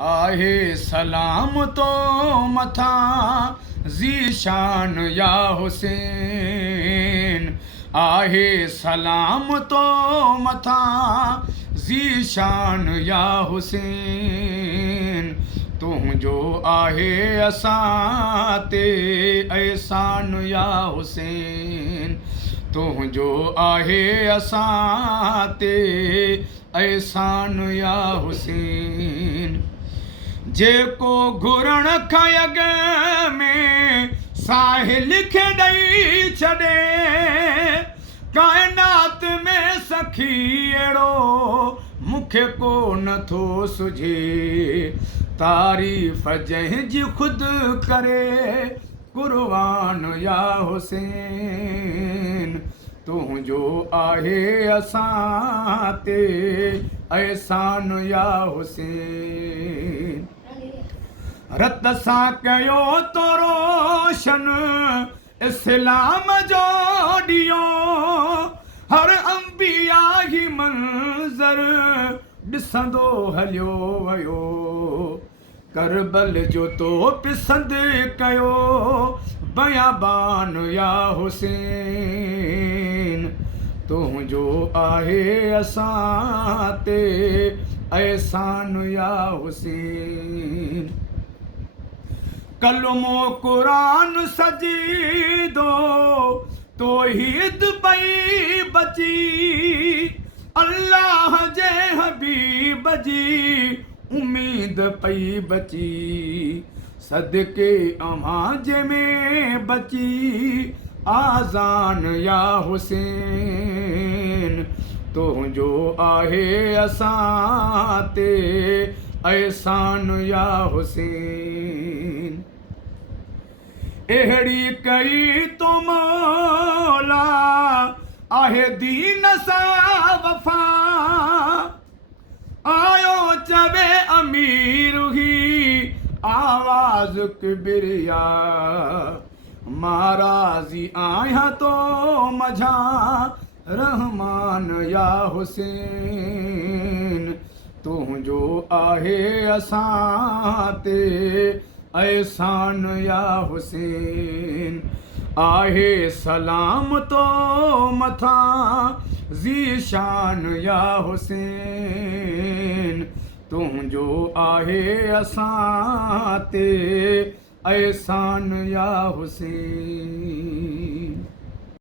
आहे सलाम तो मथा ज़ीशान या हुसैन। आहे सलाम तो मथा ज़ीशान या हुसैन। तुंहिंजो आहे असां ते एहसान या हुसैन। तुंहिंजो आहे असां ते एहसान या हुसैन। जेको घुरण खां अॻ में साहिल खे ॾेई छॾे, काइनात में सखी अहिड़ो मूंखे को नथो सुझे। तारीफ़ जंहिंजी ख़ुदि करे क़ुर्बान या हुसैन। तुंहिंजो आहे असां ते एहसान या हुसैन। रत सां कयो तो रोशन इस्लाम जो ॾींहों, हर अंबिया ही मंज़र ॾिसंदो हलियो वियो। करबल जो तो पिसंदि कयो बयाबान या हुसैन। तुंहिंजो आहे असां ते एहसान या हुसैन। कलमो क़ुरान सजीदो तौहीद पई बची, अल्लाह जे हबीब जी उम्मीद पई बची। सदके अव्हां जे में बची आज़ान या हुसैन। तुंहिंजो आहे असां ते एहसान या हुसैन। अहिड़ी कई तो मौला आहे दीन सां वफ़ा, आयो चवे अमीर ही आवाज़ किबरिया। महाराज़ी आहियां तो मझा रहमान या हुसैन। तुंहिंजो आहे असां ते एहसान या हुसैन। आहे सलाम तो मथा ज़ीशान या हुसैन। तुंहिंजो आहे असां ते एहसान या हुसैन।